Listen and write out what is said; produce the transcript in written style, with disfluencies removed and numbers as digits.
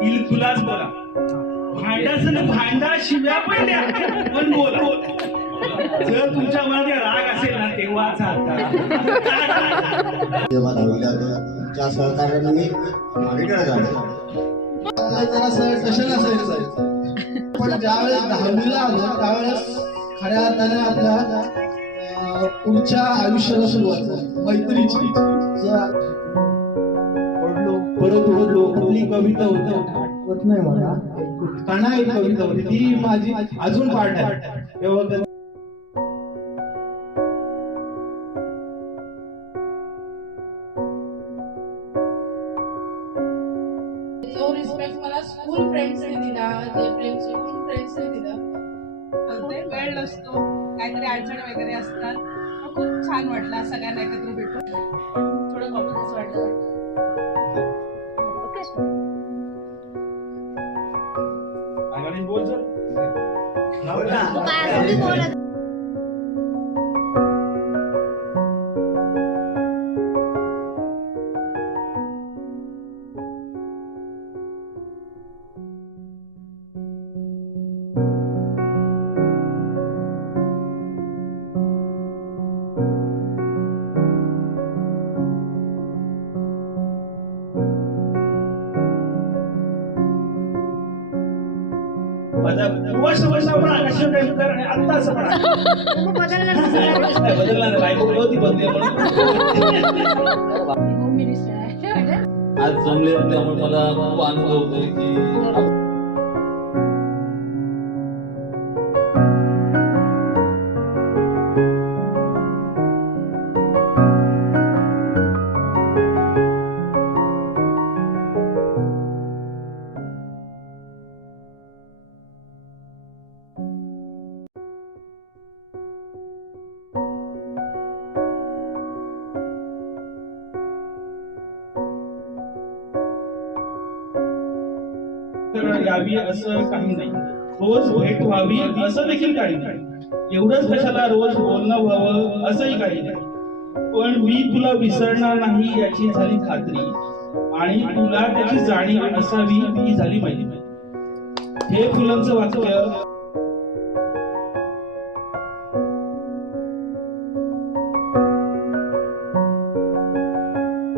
तुलाच बोला भांडाचं भांडा शिव्या पण द्या पण बोला जर तुमच्या मनात राग असेल ना तेव्हा जेव्हा तुमच्या सहकार्याने मी मागे झालो जरा कशाला असायचं पण ज्यावेळेस 10वीला आलो त्यावेळेस खऱ्या अर्थाने आपल्या पुढच्या आयुष्याला सुरुवात झाली मैत्रीची. पडलो परत ओढलो कुठली कविता होती आठवत नाही मला काना एक कविता होती ती माझी अजून पाठ आहे तेव्हा जो रिस्पेक्ट मला स्कूल फ्रेंड्सने दिला जे प्रेम स्कूल फ्रेंड्सने दिलं ते वेळ नसतो काहीतरी अडचण वगैरे असतात खूप छान वाटलं सगळ्यांना एकत्र भेटून थोडं कॉन्फिडन्स वाटलं. बोल आज जमले त्यामुळे मला खूप आनंद होतोय की यावी असं काही नाही रोज भेट व्हावी असं देखील काही नाही एवढंच कशाला रोज बोलणं व्हावं असंही काही नाही पण मी तुला विसरणार नाही याची झाली खात्री आणि तुला त्याची जाणीव असावी ही झाली माहिती. हे फुलांचं वाक्य